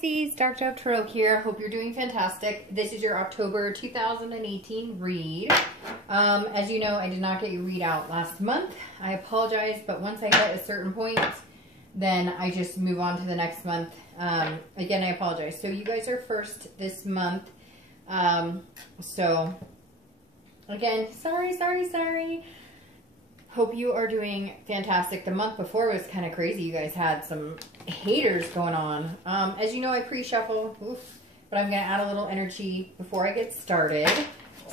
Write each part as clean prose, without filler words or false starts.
Pisces, Dark Dove Tarot here. Hope you're doing fantastic. This is your October 2018 read. As you know, I did not get your read out last month. I apologize, but once I hit a certain point, then I just move on to the next month. Again, I apologize. So you guys are first this month. So again, sorry. Hope you are doing fantastic. The month before was kind of crazy. You guys had some haters going on. As you know, I pre-shuffle, but I'm going to add a little energy before I get started.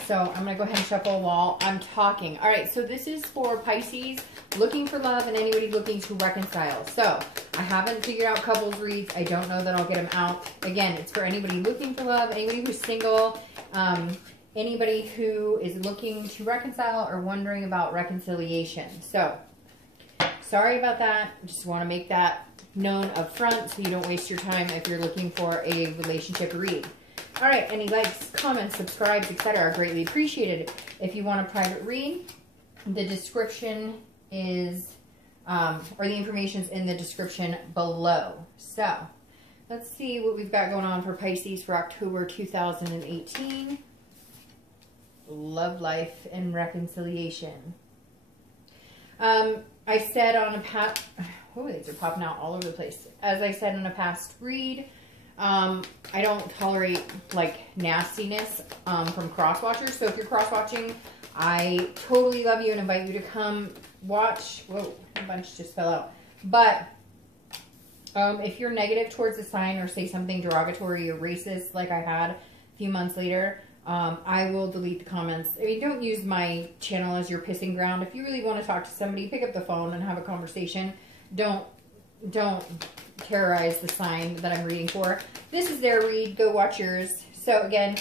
So I'm going to go ahead and shuffle while I'm talking. All right, so this is for Pisces looking for love and anybody looking to reconcile. So I haven't figured out couples reads. I don't know that I'll get them out. Again, it's for anybody looking for love, anybody who's single, anybody who is looking to reconcile or wondering about reconciliation. So, sorry about that. Just want to make that known up front so you don't waste your time if you're looking for a relationship read. All right, any likes, comments, subscribes, etc. are greatly appreciated. If you want a private read, the description is, or the information's in the description below. So, let's see what we've got going on for Pisces for October 2018. Love life and reconciliation. I said on a past, oh, these are popping out all over the place. As I said in a past read, I don't tolerate like nastiness from cross-watchers. So if you're cross-watching, I totally love you and invite you to come watch. Whoa, a bunch just fell out. But if you're negative towards a sign or say something derogatory or racist like I had a few months later, I will delete the comments. I mean, don't use my channel as your pissing ground. If you really want to talk to somebody, pick up the phone and have a conversation. Don't terrorize the sign that I'm reading for. This is their read. Go watch yours. So again,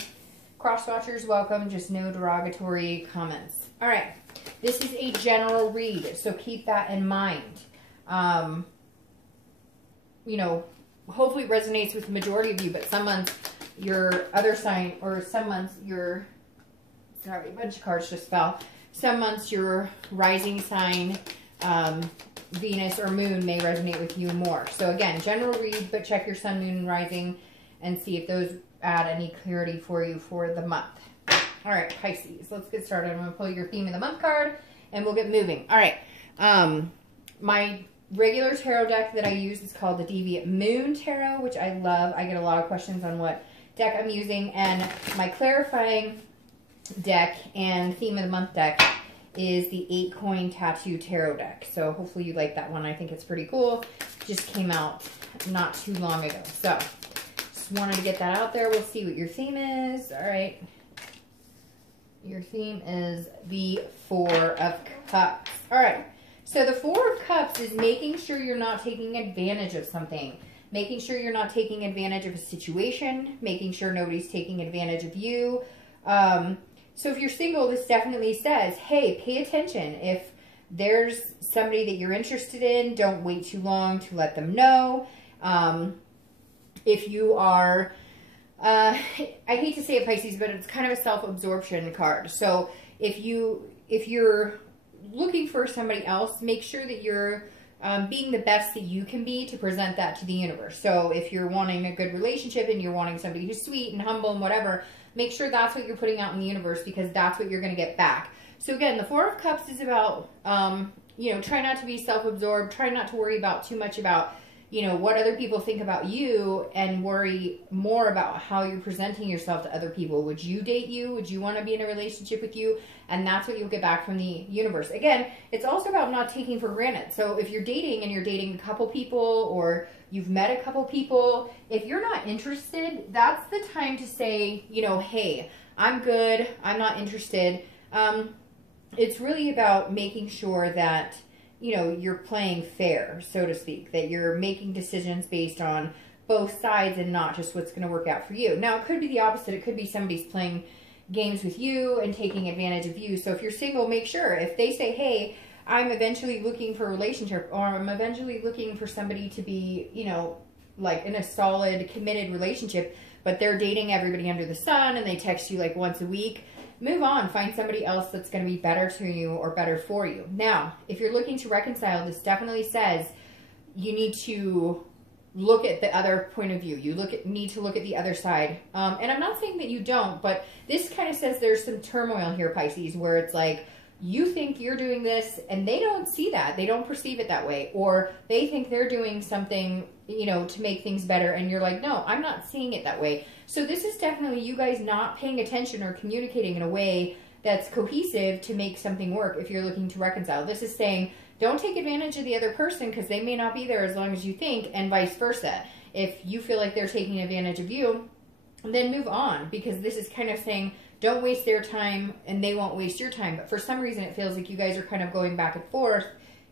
cross-watchers welcome, just no derogatory comments. All right. This is a general read, so keep that in mind. You know, hopefully it resonates with the majority of you, but some months your other sign, or some months your, sorry, a bunch of cards just fell. Some months your rising sign, Venus or moon may resonate with you more. So again, general read, but check your sun, moon, and rising and see if those add any clarity for you for the month. All right, Pisces, let's get started. I'm going to pull your theme of the month card and we'll get moving. All right, my regular tarot deck that I use is called the Deviant Moon Tarot, which I love. I get a lot of questions on what deck I'm using, and my clarifying deck and theme of the month deck is the 8-coin tattoo tarot deck. So hopefully you like that one. I think it's pretty cool. Just came out not too long ago. So just wanted to get that out there. We'll see what your theme is. All right. Your theme is the 4 of Cups. All right. So the 4 of Cups is making sure you're not taking advantage of something. Making sure you're not taking advantage of a situation. Making sure nobody's taking advantage of you. So if you're single, this definitely says, hey, pay attention. If there's somebody that you're interested in, don't wait too long to let them know. If you are, I hate to say it, Pisces, but it's kind of a self-absorption card. So if you're looking for somebody else, make sure that you're being the best that you can be to present that to the universe. So if you're wanting a good relationship and you're wanting somebody who's sweet and humble and whatever, make sure that's what you're putting out in the universe, because that's what you're going to get back. So again, the 4 of Cups is about, you know, try not to be self-absorbed. Try not to worry about too much about, you know, what other people think about you, and worry more about how you're presenting yourself to other people. Would you date you? Would you want to be in a relationship with you? And that's what you'll get back from the universe. Again, it's also about not taking for granted. So if you're dating and you're dating a couple people, or you've met a couple people, if you're not interested, that's the time to say, you know, hey, I'm good. I'm not interested. It's really about making sure that, you know, you're playing fair, so to speak, that you're making decisions based on both sides and not just what's going to work out for you. Now, it could be the opposite. It could be somebody's playing games with you and taking advantage of you. So if you're single, make sure if they say, hey, I'm eventually looking for a relationship, or I'm eventually looking for somebody to be, you know, like in a solid, committed relationship, but they're dating everybody under the sun and they text you like once a week, move on. Find somebody else that's going to be better to you or better for you. Now, if you're looking to reconcile, this definitely says you need to look at the other point of view. You need to look at the other side. And I'm not saying that you don't, but this kind of says there's some turmoil here, Pisces, where it's like, you think you're doing this and they don't see that. They don't perceive it that way. Or they think they're doing something, you know, to make things better. And you're like, no, I'm not seeing it that way. So this is definitely you guys not paying attention or communicating in a way that's cohesive to make something work if you're looking to reconcile. This is saying, don't take advantage of the other person because they may not be there as long as you think, and vice versa. If you feel like they're taking advantage of you, then move on, because this is kind of saying, don't waste their time and they won't waste your time. But for some reason, it feels like you guys are kind of going back and forth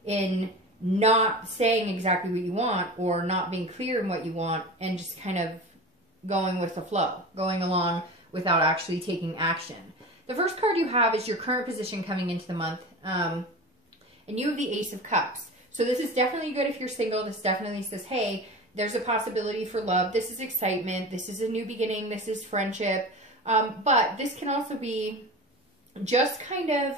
in not saying exactly what you want or not being clear in what you want and just kind of going with the flow, going along without actually taking action. The first card you have is your current position coming into the month. And you have the Ace of Cups. So this is definitely good if you're single. This definitely says, hey, there's a possibility for love. This is excitement. This is a new beginning. This is friendship. But this can also be just kind of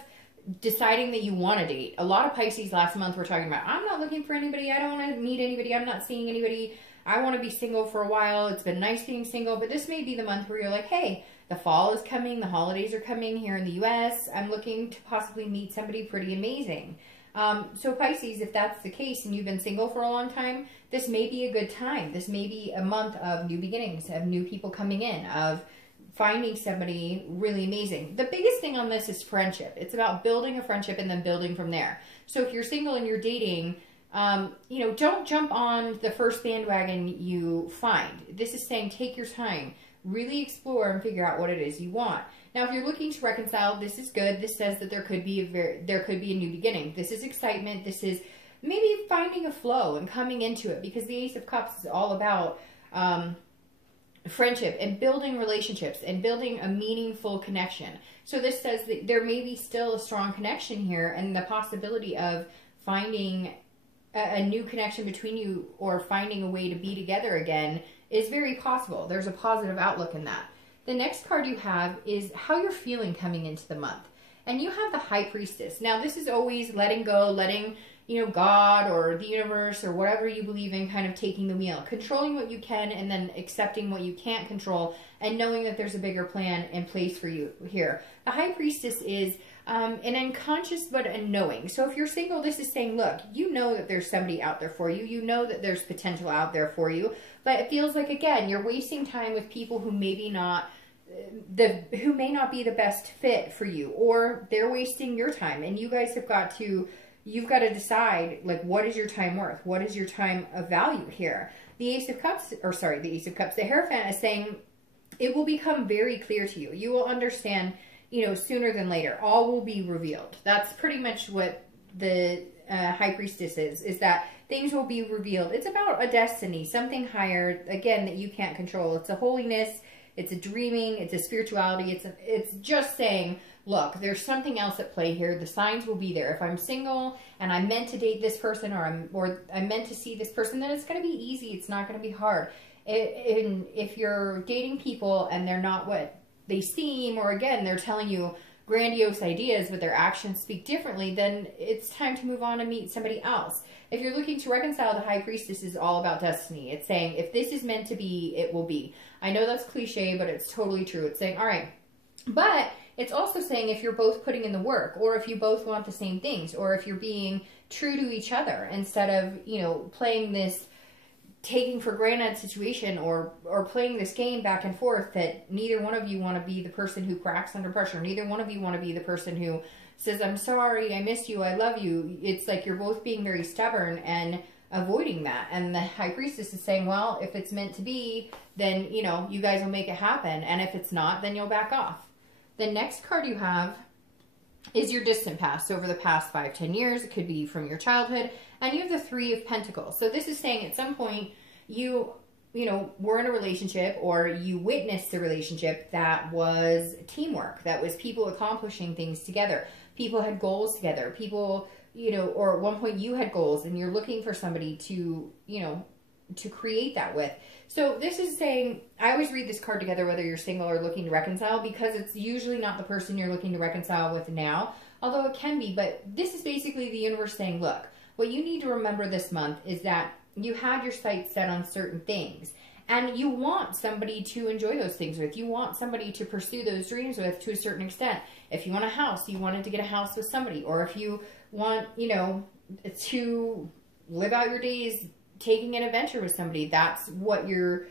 deciding that you want to date. A lot of Pisces last month were talking about, I'm not looking for anybody. I don't want to meet anybody. I'm not seeing anybody. I want to be single for a while. It's been nice being single. But this may be the month where you're like, hey, the fall is coming. The holidays are coming here in the U.S. I'm looking to possibly meet somebody pretty amazing. So Pisces, if that's the case and you've been single for a long time, this may be a good time. This may be a month of new beginnings, of new people coming in, of finding somebody really amazing. The biggest thing on this is friendship. It's about building a friendship and then building from there. So if you're single and you're dating, you know, don't jump on the first bandwagon you find. This is saying take your time, really explore and figure out what it is you want. Now, if you're looking to reconcile, this is good. This says that there could be a new beginning. This is excitement. This is maybe finding a flow and coming into it, because the Ace of Cups is all about friendship and building relationships and building a meaningful connection. So this says that there may be still a strong connection here, and the possibility of finding a new connection between you or finding a way to be together again is very possible. There's a positive outlook in that. The next card you have is how you're feeling coming into the month. And you have the High Priestess. Now, this is always letting go, letting, you know, God or the universe or whatever you believe in kind of taking the wheel. Controlling what you can and then accepting what you can't control and knowing that there's a bigger plan in place for you here. The High Priestess is an unconscious but a knowing. So if you're single, this is saying, look, you know that there's somebody out there for you. You know that there's potential out there for you. But it feels like, again, you're wasting time with people who maybe not who may not be the best fit for you, or they're wasting your time. And you guys have got to, you've got to decide, like, what is your time worth? What is your time of value here? The Ace of Cups, the Hierophant is saying it will become very clear to you. You will understand, you know, sooner than later. All will be revealed. That's pretty much what the High Priestess is that things will be revealed. It's about a destiny, something higher, again, that you can't control. It's a holiness. It's a dreaming, it's a spirituality, it's just saying, look, there's something else at play here. The signs will be there. If I'm single and I'm meant to date this person or I'm meant to see this person, then it's going to be easy. It's not going to be hard. If you're dating people and they're not what they seem, or again, they're telling you grandiose ideas, but their actions speak differently, then it's time to move on and meet somebody else. If you're looking to reconcile, the High Priestess is all about destiny. It's saying, if this is meant to be, it will be. I know that's cliche, but it's totally true. It's saying, all right. But it's also saying if you're both putting in the work, or if you both want the same things, or if you're being true to each other instead of, you know, playing this taking for granted situation or playing this game back and forth that neither one of you want to be the person who cracks under pressure. Neither one of you want to be the person who says, I'm sorry, I miss you, I love you. It's like you're both being very stubborn and avoiding that. And the High Priestess is saying, well, if it's meant to be, then, you know, you guys will make it happen. And if it's not, then you'll back off. The next card you have is your distant past. So over the past 5-10 years, it could be from your childhood. And you have the Three of Pentacles. So this is saying at some point you know, were in a relationship or you witnessed a relationship that was teamwork, that was people accomplishing things together. People had goals together. People, you know, or at one point you had goals and you're looking for somebody to, you know, to create that with. So this is saying, I always read this card together whether you're single or looking to reconcile, because it's usually not the person you're looking to reconcile with now, although it can be. But this is basically the universe saying, look, what you need to remember this month is that you had your sights set on certain things. And you want somebody to enjoy those things with. You want somebody to pursue those dreams with to a certain extent. If you want a house, you wanted to get a house with somebody. Or if you want, you know, to live out your days taking an adventure with somebody, that's what your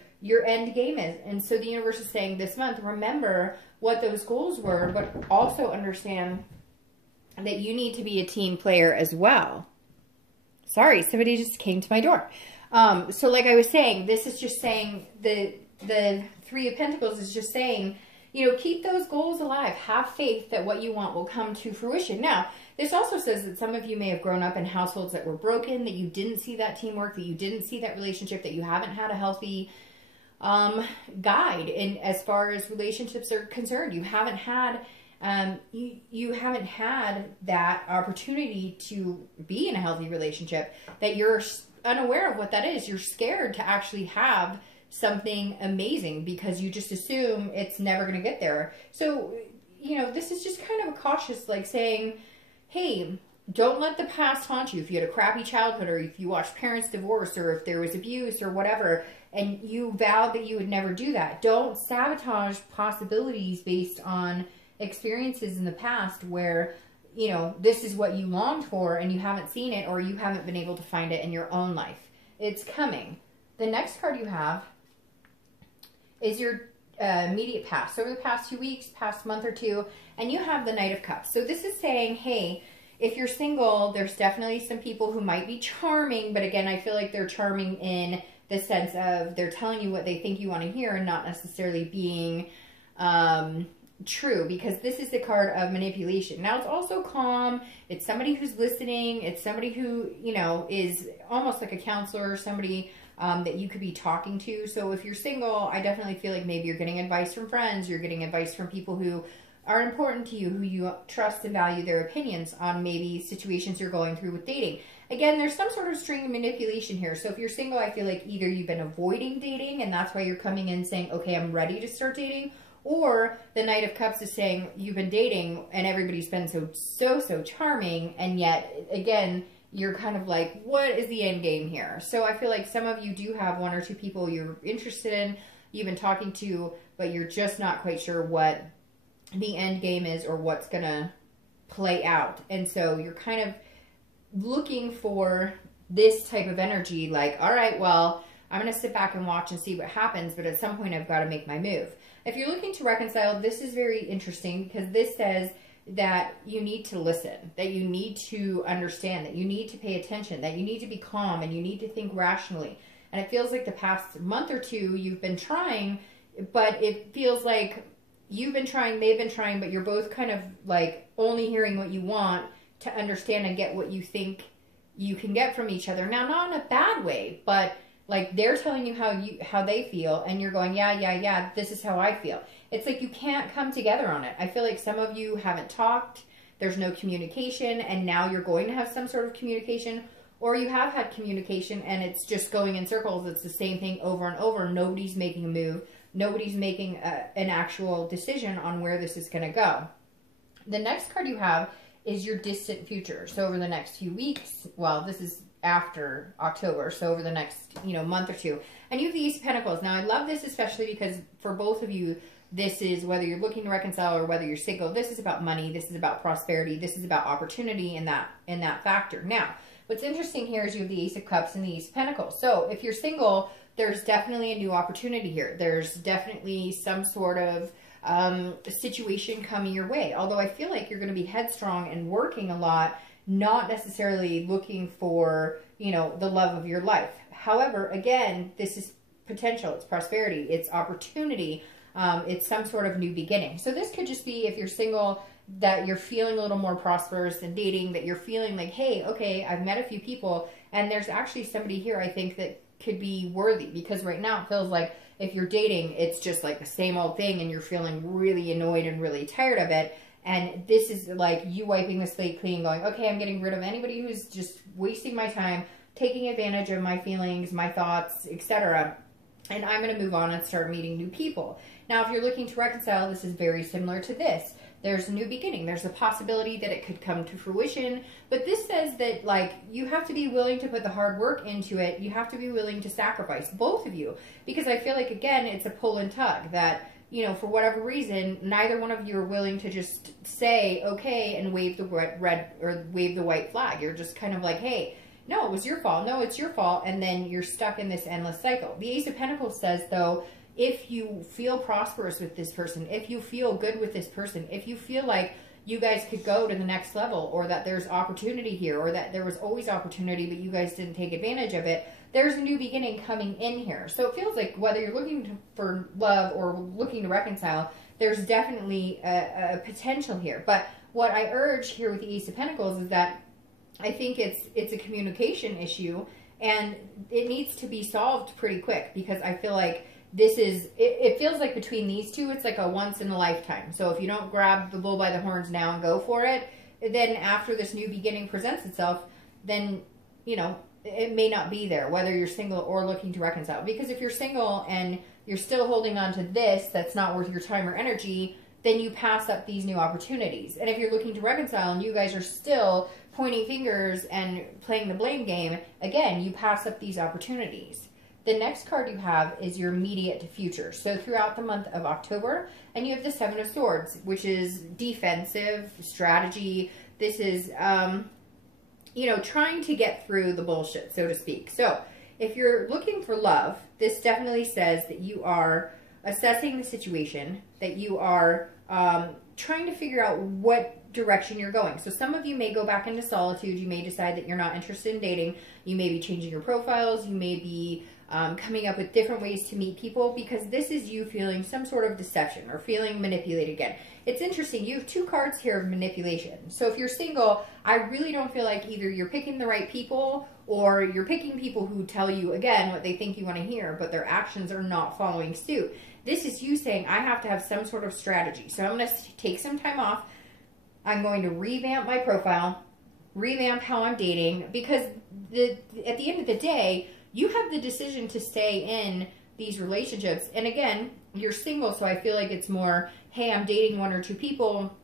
end game is. And so the universe is saying this month, remember what those goals were, but also understand that you need to be a team player as well. Sorry, somebody just came to my door. So like I was saying, this is just saying the Three of Pentacles is just saying, you know, keep those goals alive. Have faith that what you want will come to fruition. Now, this also says that some of you may have grown up in households that were broken, that you didn't see that teamwork, that you didn't see that relationship, that you haven't had a healthy guide in as far as relationships are concerned. You haven't had you haven't had that opportunity to be in a healthy relationship, that you're unaware of what that is. You're scared to actually have something amazing because you just assume it's never going to get there. So, you know, this is just kind of a cautious, like saying, hey, don't let the past haunt you. If you had a crappy childhood, or if you watched parents divorce, or if there was abuse or whatever, and you vowed that you would never do that, don't sabotage possibilities based on experiences in the past where, you know, this is what you longed for and you haven't seen it, or you haven't been able to find it in your own life. It's coming. The next card you have is your immediate past. So over the past 2 weeks, past month or two, and you have the Knight of Cups. So this is saying, hey, if you're single, there's definitely some people who might be charming, but again, I feel like they're charming in the sense of they're telling you what they think you want to hear and not necessarily being true, because this is the card of manipulation. Now, it's also calm. It's somebody who's listening. It's somebody who, you know, is almost like a counselor, or somebody that you could be talking to. So if you're single, I definitely feel like maybe you're getting advice from friends. You're getting advice from people who are important to you, who you trust and value their opinions on maybe situations you're going through with dating. Again, there's some sort of string of manipulation here. So if you're single, I feel like either you've been avoiding dating and that's why you're coming in saying, okay, I'm ready to start dating, or the Knight of Cups is saying you've been dating and everybody's been so charming, and yet, again, you're kind of like, what is the end game here? So I feel like some of you do have one or two people you're interested in, you've been talking to, but you're just not quite sure what the end game is or what's going to play out. And so you're kind of looking for this type of energy, like, all right, well, I'm going to sit back and watch and see what happens, but at some point I've got to make my move. If you're looking to reconcile, this is very interesting because this says that you need to listen, that you need to understand, that you need to pay attention, that you need to be calm, and you need to think rationally. And it feels like the past month or two you've been trying, but it feels like you've been trying, they've been trying, but you're both kind of like only hearing what you want to understand and get what you think you can get from each other. Now, not in a bad way, but like they're telling you how they feel, and you're going, yeah, this is how I feel. It's like you can't come together on it. I feel like some of you haven't talked, there's no communication, and now you're going to have some sort of communication, or you have had communication and it's just going in circles. It's the same thing over and over. Nobody's making a move. Nobody's making an actual decision on where this is going to go. The next card you have is your distant future. So over the next few weeks, well, this is after October, so over the next, month or two. And you have the Ace of Pentacles. Now, I love this especially because for both of you, this is whether you're looking to reconcile or whether you're single, this is about money, this is about prosperity, this is about opportunity in that factor. Now, what's interesting here is you have the Ace of Cups and the Ace of Pentacles. So if you're single, there's definitely a new opportunity here. There's definitely some sort of situation coming your way. Although I feel like you're going to be headstrong and working a lot, not necessarily looking for, the love of your life. However, again, this is potential. It's prosperity. It's opportunity. It's some sort of new beginning. So this could just be, if you're single, that you're feeling a little more prosperous than dating, that you're feeling like, hey, okay, I've met a few people, and there's actually somebody here I think that could be worthy. Because right now it feels like if you're dating, it's just like the same old thing and you're feeling really annoyed and really tired of it. And this is like you wiping the slate clean, going, okay, I'm getting rid of anybody who's just wasting my time, taking advantage of my feelings, my thoughts, etc. And I'm going to move on and start meeting new people. Now, if you're looking to reconcile, this is very similar to this. there's a new beginning. There's a possibility that it could come to fruition. But this says that, like, you have to be willing to put the hard work into it. You have to be willing to sacrifice, both of you. Because I feel like, again, it's a pull and tug that, you know, for whatever reason, neither one of you are willing to just say, okay, and wave the red or wave the white flag. You're just kind of like, hey, no, it was your fault. No, it's your fault. And then you're stuck in this endless cycle. The Ace of Pentacles says, though, if you feel prosperous with this person, if you feel good with this person, if you feel like you guys could go to the next level, or that there's opportunity here, or that there was always opportunity, but you guys didn't take advantage of it, there's a new beginning coming in here. So it feels like whether you're looking for love or looking to reconcile, there's definitely a potential here. But what I urge here with the Ace of Pentacles is that I think it's a communication issue, and it needs to be solved pretty quick, because I feel like this is, it feels like between these two, it's like a once in a lifetime. So if you don't grab the bull by the horns now and go for it, then after this new beginning presents itself, then, you know, it may not be there, whether you're single or looking to reconcile. Because if you're single and you're still holding on to this that's not worth your time or energy, then you pass up these new opportunities. And if you're looking to reconcile and you guys are still pointing fingers and playing the blame game, again, you pass up these opportunities. The next card you have is your immediate future. So throughout the month of October, and you have the Seven of Swords, which is defensive strategy. This is, you know, trying to get through the bullshit, so to speak. So if you're looking for love, this definitely says that you are assessing the situation, that you are trying to figure out what direction you're going. So some of you may go back into solitude. You may decide that you're not interested in dating. You may be changing your profiles. You may be coming up with different ways to meet people, because this is you feeling some sort of deception or feeling manipulated again. It's interesting. You have two cards here of manipulation. So if you're single, I really don't feel like either you're picking the right people, or you're picking people who tell you, again, what they think you want to hear, but their actions are not following suit. This is you saying, I have to have some sort of strategy. So I'm going to take some time off. I'm going to revamp my profile, revamp how I'm dating, because at the end of the day, you have the decision to stay in these relationships. And again, you're single, so I feel like it's more, hey, I'm dating one or two people,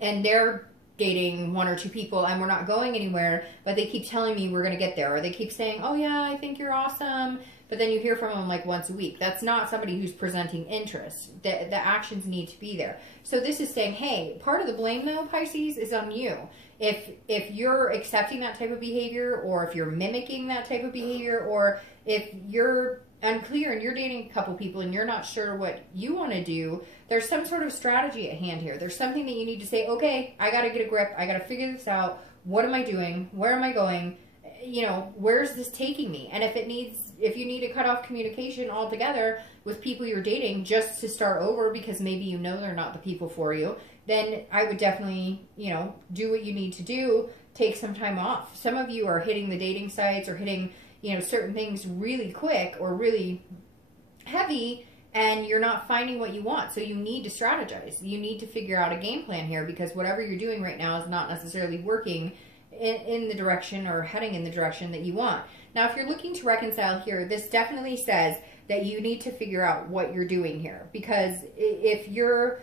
and they're dating one or two people, and we're not going anywhere, but they keep telling me we're going to get there. Or they keep saying, oh yeah, I think you're awesome. But then you hear from them like once a week. That's not somebody who's presenting interest. The actions need to be there. So this is saying, hey, part of the blame though, Pisces, is on you. If you're accepting that type of behavior, or if you're mimicking that type of behavior, or if you're unclear and you're dating a couple people and you're not sure what you want to do, there's some sort of strategy at hand here. There's something that you need to say, okay, I got to get a grip. I got to figure this out. What am I doing? Where am I going? You know, where's this taking me? And if you need to cut off communication altogether with people you're dating just to start over because maybe you know they're not the people for you, then I would definitely, you know, do what you need to do. Take some time off. Some of you are hitting the dating sites or hitting, you know, certain things really quick or really heavy, and you're not finding what you want. So you need to strategize. You need to figure out a game plan here, because whatever you're doing right now is not necessarily working in the direction or heading in the direction that you want. Now, if you're looking to reconcile here, this definitely says that you need to figure out what you're doing here, because if you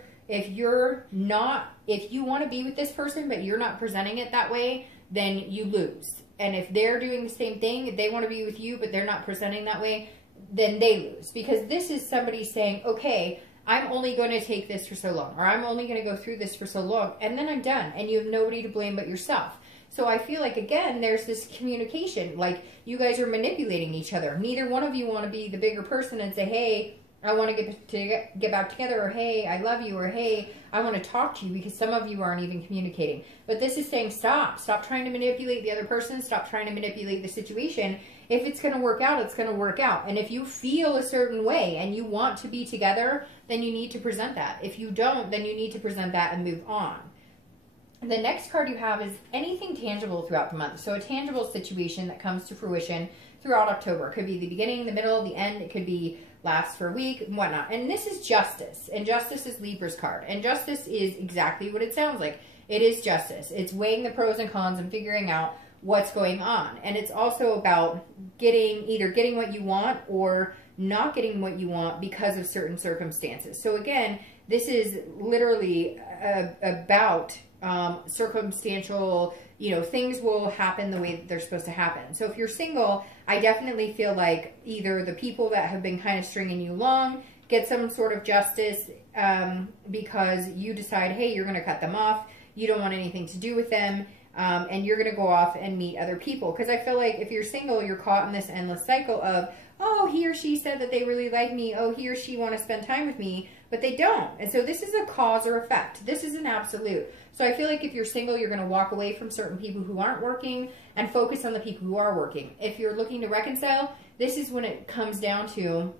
want to be with this person, but you're not presenting it that way, then you lose. And if they're doing the same thing, they want to be with you, but they're not presenting that way, then they lose. Because this is somebody saying, okay, I'm only going to take this for so long, or I'm only going to go through this for so long, and then I'm done. And you have nobody to blame but yourself. So I feel like, again, there's this communication, like you guys are manipulating each other. Neither one of you want to be the bigger person and say, hey, I want to get back together, or hey, I love you, or hey, I want to talk to you, because some of you aren't even communicating. But this is saying, stop trying to manipulate the other person, stop trying to manipulate the situation. If it's going to work out, it's going to work out. And if you feel a certain way and you want to be together, then you need to present that. If you don't, then you need to present that and move on. The next card you have is anything tangible throughout the month. So a tangible situation that comes to fruition throughout October. It could be the beginning, the middle, the end. It could be last for a week and whatnot. And this is justice. And justice is Libra's card. And justice is exactly what it sounds like. It is justice. It's weighing the pros and cons and figuring out what's going on. And it's also about either getting what you want or not getting what you want because of certain circumstances. So again, this is literally about circumstantial, things will happen the way that they're supposed to happen. So if you're single, I definitely feel like either the people that have been kind of stringing you along get some sort of justice because you decide, hey, you're going to cut them off. You don't want anything to do with them. And you're going to go off and meet other people. Because I feel like if you're single, you're caught in this endless cycle of, oh, he or she said that they really like me. Oh, he or she want to spend time with me, but they don't. And so this is a cause or effect. This is an absolute. So I feel like if you're single, you're going to walk away from certain people who aren't working and focus on the people who are working. If you're looking to reconcile, this is when it comes down to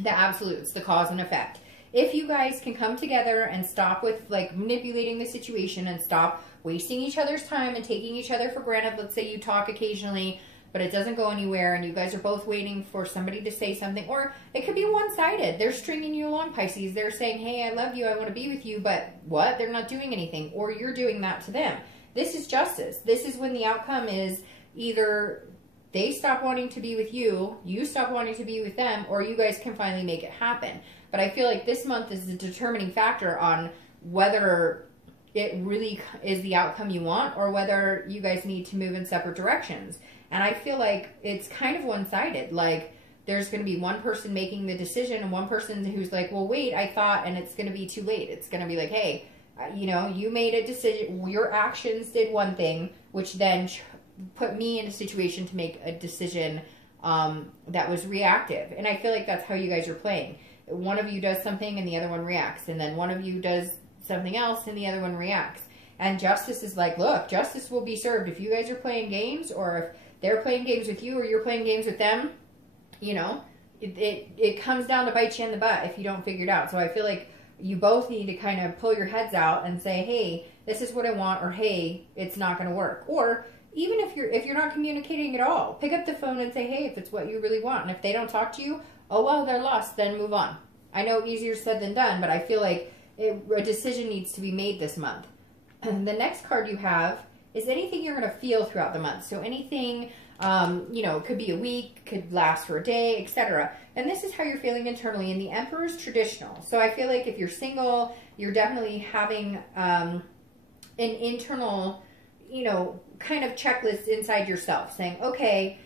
the absolutes, the cause and effect. If you guys can come together and stop with like manipulating the situation and stop wasting each other's time and taking each other for granted. Let's say you talk occasionally, but it doesn't go anywhere and you guys are both waiting for somebody to say something, or it could be one-sided. They're stringing you along, Pisces. They're saying, hey, I love you, I want to be with you, but what? They're not doing anything, or you're doing that to them. This is justice. This is when the outcome is either they stop wanting to be with you, you stop wanting to be with them, or you guys can finally make it happen. But I feel like this month is the determining factor on whether it really is the outcome you want or whether you guys need to move in separate directions. And I feel like it's kind of one-sided. Like there's going to be one person making the decision and one person who's like, well, wait, I thought, and it's going to be too late. It's going to be like, hey, you made a decision. Your actions did one thing, which then put me in a situation to make a decision that was reactive. And I feel like that's how you guys are playing. One of you does something and the other one reacts. And then one of you does something else and the other one reacts. And justice is like, look, justice will be served. If you guys are playing games, or if they're playing games with you or you're playing games with them, it comes down to bite you in the butt if you don't figure it out. So I feel like you both need to kind of pull your heads out and say, hey, this is what I want, or hey, it's not going to work. Or even if you're not communicating at all, pick up the phone and say, hey, if it's what you really want. And if they don't talk to you, oh, well, they're lost, then move on. I know easier said than done, but I feel like a decision needs to be made this month. And the next card you have is anything you're going to feel throughout the month. So anything, could be a week, could last for a day, etc. And this is how you're feeling internally. And the Emperor is traditional. So I feel like if you're single, you're definitely having an internal, kind of checklist inside yourself saying, okay,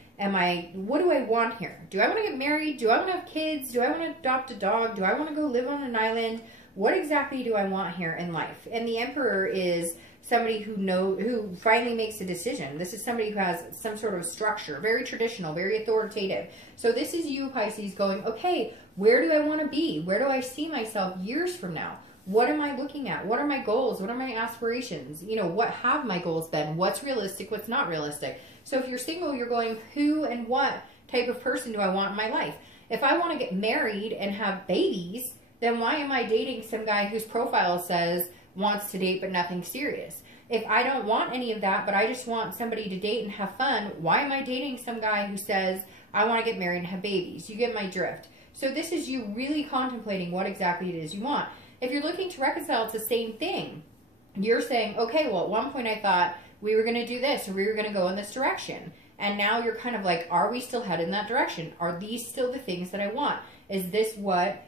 what do I want here? Do I want to get married? Do I want to have kids? Do I want to adopt a dog? Do I want to go live on an island? What exactly do I want here in life? And the Emperor is somebody who finally makes a decision. This is somebody who has some sort of structure, very traditional, very authoritative. So this is you, Pisces, going, okay, where do I want to be? Where do I see myself years from now? What am I looking at? What are my goals? What are my aspirations? What have my goals been? What's realistic? What's not realistic? So if you're single, you're going, who and what type of person do I want in my life? If I want to get married and have babies, then why am I dating some guy whose profile says wants to date but nothing serious? If I don't want any of that, but I just want somebody to date and have fun, why am I dating some guy who says I want to get married and have babies? You get my drift. So this is you really contemplating what exactly it is you want. If you're looking to reconcile, it's the same thing. You're saying, okay, well, at one point I thought we were going to do this or we were going to go in this direction. And now you're kind of like, are we still headed in that direction? Are these still the things that I want? Is this what,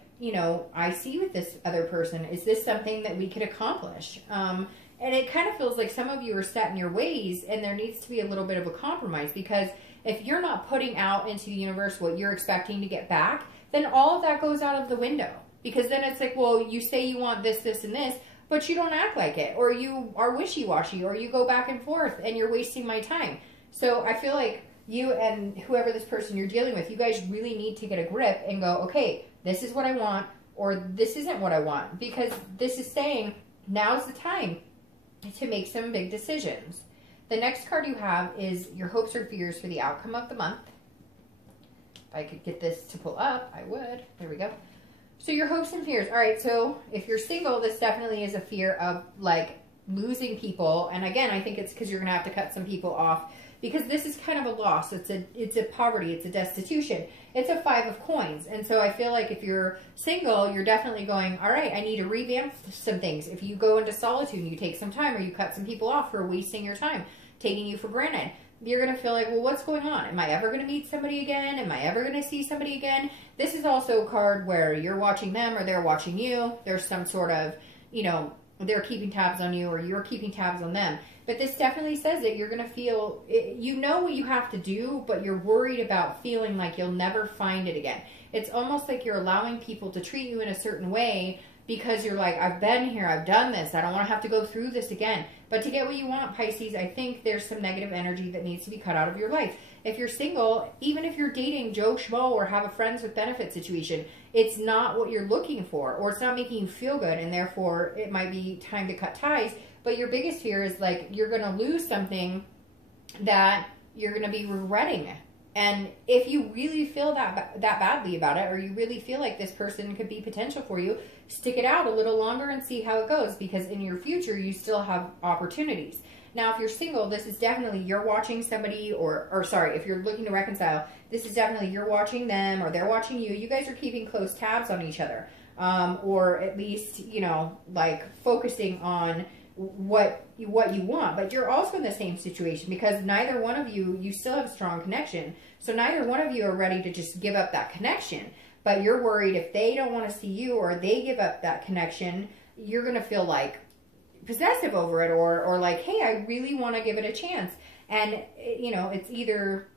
I see with this other person? Is this something that we could accomplish? And it kind of feels like some of you are set in your ways and there needs to be a little bit of a compromise, because if you're not putting out into the universe what you're expecting to get back, then all of that goes out of the window. Because then it's like, well, you say you want this, this, and this, but you don't act like it, or you are wishy-washy, or you go back and forth and you're wasting my time. So I feel like you and whoever this person you're dealing with, you guys really need to get a grip and go, okay, this is what I want, or this isn't what I want. Because this is saying, now's the time to make some big decisions. The next card you have is your hopes or fears for the outcome of the month. If I could get this to pull up, I would. There we go. So your hopes and fears. All right, so if you're single, this definitely is a fear of like losing people. And again, I think it's because you're going to have to cut some people off, because this is kind of a loss. It's a poverty. It's a destitution. It's a 5 of coins. And so I feel like if you're single, you're definitely going, all right, I need to revamp some things. If you go into solitude and you take some time, or you cut some people off for wasting your time, taking you for granted, you're going to feel like, well, what's going on? Am I ever going to meet somebody again? Am I ever going to see somebody again? This is also a card where you're watching them or they're watching you. There's some sort of, you know, they're keeping tabs on you or you're keeping tabs on them. But this definitely says that you're going to feel, you know what you have to do, but you're worried about feeling like you'll never find it again. It's almost like you're allowing people to treat you in a certain way because you're like, I've been here, I've done this, I don't want to have to go through this again. But to get what you want, Pisces, I think there's some negative energy that needs to be cut out of your life. If you're single, even if you're dating Joe Schmo or have a friends with benefits situation, it's not what you're looking for, or it's not making you feel good, and therefore it might be time to cut ties. But your biggest fear is like you're going to lose something that you're going to be regretting. And if you really feel that badly about it, or you really feel like this person could be potential for you, stick it out a little longer and see how it goes, because in your future, you still have opportunities. Now, if you're single, this is definitely you're watching somebody, or sorry, if you're looking to reconcile, this is definitely you're watching them or they're watching you. You guys are keeping close tabs on each other, or at least, you know, like focusing on what you want. But you're also in the same situation because neither one of you still have a strong connection. So neither one of you are ready to just give up that connection. But you're worried if they don't want to see you or they give up that connection, you're going to feel like possessive over it, or like, hey, I really want to give it a chance. And, you know, it's either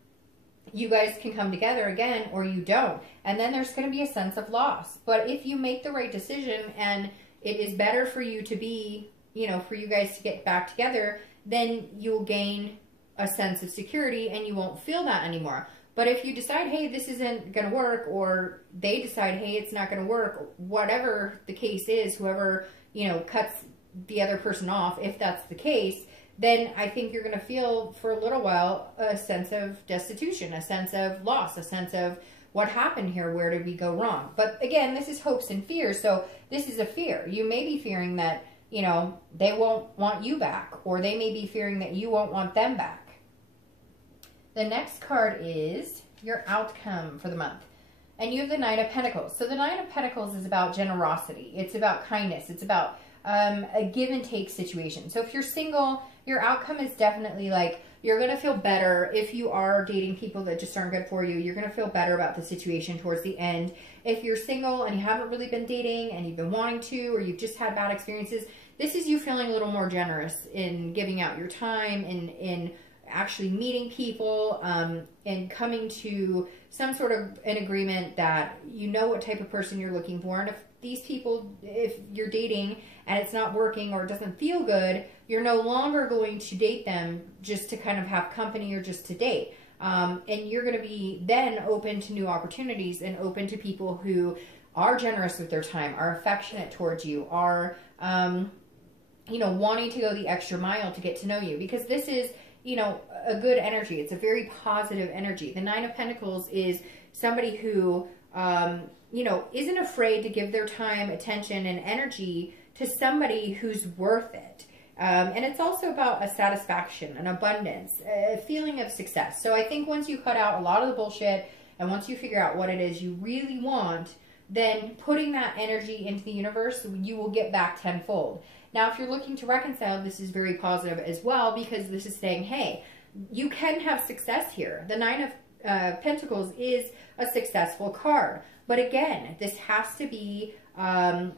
you guys can come together again or you don't. And then there's going to be a sense of loss. But if you make the right decision and it is better for you to be, you know, for you guys to get back together, then you'll gain a sense of security and you won't feel that anymore. But if you decide, hey, this isn't going to work, or they decide, hey, it's not going to work, whatever the case is, whoever, you know, cuts the other person off, if that's the case, then I think you're going to feel for a little while a sense of destitution, a sense of loss, a sense of what happened here, where did we go wrong? But again, this is hopes and fears, so this is a fear. You may be fearing that, you know, they won't want you back, or they may be fearing that you won't want them back. The next card is your outcome for the month. And you have the Nine of Pentacles. So the Nine of Pentacles is about generosity. It's about kindness. It's about a give and take situation. So if you're single, your outcome is definitely like, you're going to feel better. If you are dating people that just aren't good for you, you're going to feel better about the situation towards the end. If you're single and you haven't really been dating and you've been wanting to, or you've just had bad experiences, this is you feeling a little more generous in giving out your time, in actually meeting people, and coming to some sort of an agreement that you know what type of person you're looking for. And if these people, if you're dating and it's not working or it doesn't feel good, you're no longer going to date them just to kind of have company or just to date. And you're going to be then open to new opportunities and open to people who are generous with their time, are affectionate towards you, are, you know, wanting to go the extra mile to get to know you. Because this is, you know, a good energy. It's a very positive energy. The Nine of Pentacles is somebody who, you know, isn't afraid to give their time, attention, and energy to somebody who's worth it. And it's also about a satisfaction, an abundance, a feeling of success. So I think once you cut out a lot of the bullshit and once you figure out what it is you really want, then putting that energy into the universe, you will get back tenfold. Now, if you're looking to reconcile, this is very positive as well, because this is saying, hey, you can have success here. The Nine of Pentacles is a successful card. But again, this has to be a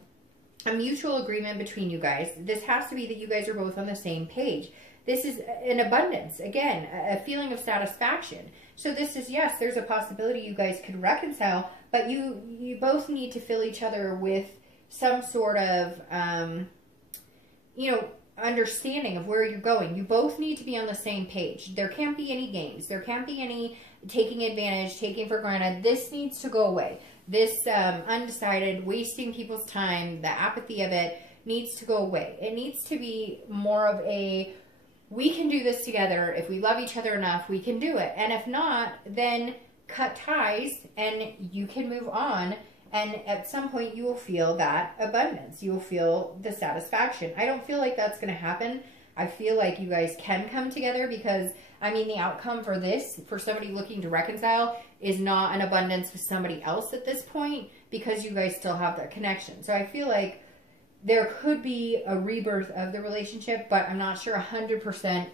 mutual agreement between you guys. This has to be that you guys are both on the same page. This is an abundance. Again, a feeling of satisfaction. So this is, yes, there's a possibility you guys could reconcile, but you both need to fill each other with some sort of, you know, understanding of where you're going. You both need to be on the same page. There can't be any games. There can't be any taking advantage, taking for granted. This needs to go away. This undecided, wasting people's time, the apathy of it needs to go away. It needs to be more of a, we can do this together. If we love each other enough, we can do it. And if not, then cut ties and you can move on. And at some point, you will feel that abundance. You will feel the satisfaction. I don't feel like that's going to happen. I feel like you guys can come together because, I mean, the outcome for this, for somebody looking to reconcile, is not an abundance with somebody else at this point because you guys still have that connection. So I feel like there could be a rebirth of the relationship, but I'm not sure 100%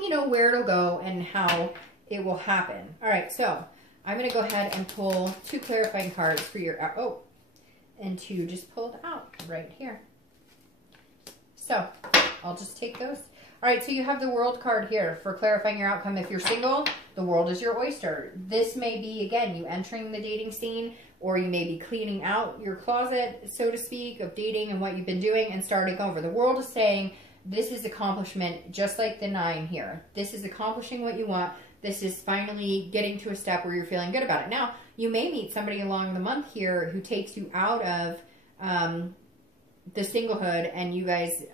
you know, where it'll go and how it will happen. All right, so I'm going to go ahead and pull 2 clarifying cards for your, and 2 just pulled out right here. So I'll just take those. All right, so you have the World card here for clarifying your outcome. If you're single, the world is your oyster. This may be, again, you entering the dating scene, or you may be cleaning out your closet, so to speak, of dating and what you've been doing and starting over. The world is saying this is accomplishment, just like the 9 here. This is accomplishing what you want. This is finally getting to a step where you're feeling good about it. Now, you may meet somebody along the month here who takes you out of the singlehood, and you guys,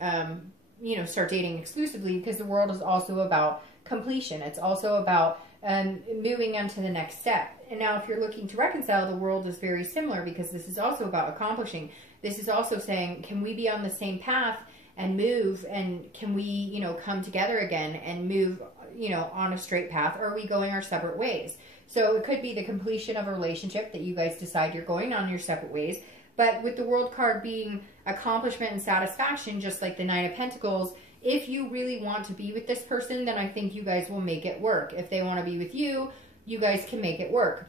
you know, start dating exclusively, because the world is also about completion. It's also about moving on to the next step. And now if you're looking to reconcile, the world is very similar, because this is also about accomplishing. This is also saying, can we be on the same path and move, and can we, you know, come together again and move, you know, on a straight path, or are we going our separate ways? So it could be the completion of a relationship that you guys decide you're going on your separate ways. But with the World card being accomplishment and satisfaction, just like the 9 of Pentacles, if you really want to be with this person, then I think you guys will make it work. If they want to be with you, you guys can make it work.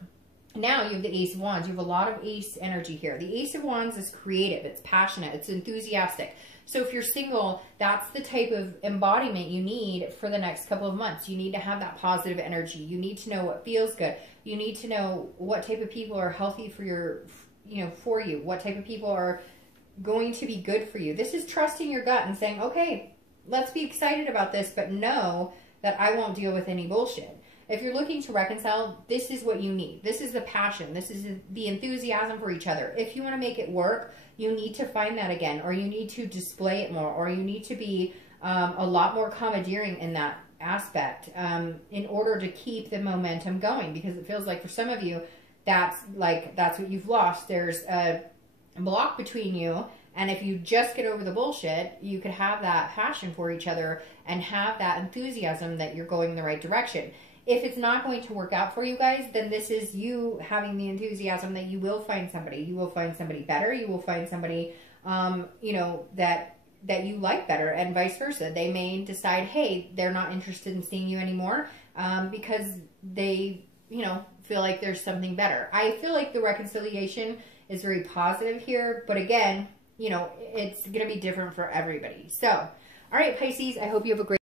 Now you have the Ace of Wands. You have a lot of Ace energy here. The Ace of Wands is creative. It's passionate. It's enthusiastic. So if you're single, that's the type of embodiment you need for the next couple of months. You need to have that positive energy. You need to know what feels good. You need to know what type of people are healthy for your, you know, for you. What type of people are going to be good for you. This is trusting your gut and saying, okay, let's be excited about this, but know that I won't deal with any bullshit. If you're looking to reconcile, this is what you need. This is the passion. This is the enthusiasm for each other. If you want to make it work, you need to find that again, or you need to display it more, or you need to be a lot more commandeering in that aspect in order to keep the momentum going, because it feels like for some of you, that's what you've lost. There's a block between you, and if you just get over the bullshit, you could have that passion for each other and have that enthusiasm that you're going in the right direction. If it's not going to work out for you guys, then this is you having the enthusiasm that you will find somebody. You will find somebody better. You will find somebody, you know, that you like better, and vice versa. They may decide, hey, they're not interested in seeing you anymore because they, you know, feel like there's something better. I feel like the reconciliation is very positive here, but again, you know, it's going to be different for everybody. So, all right, Pisces, I hope you have a great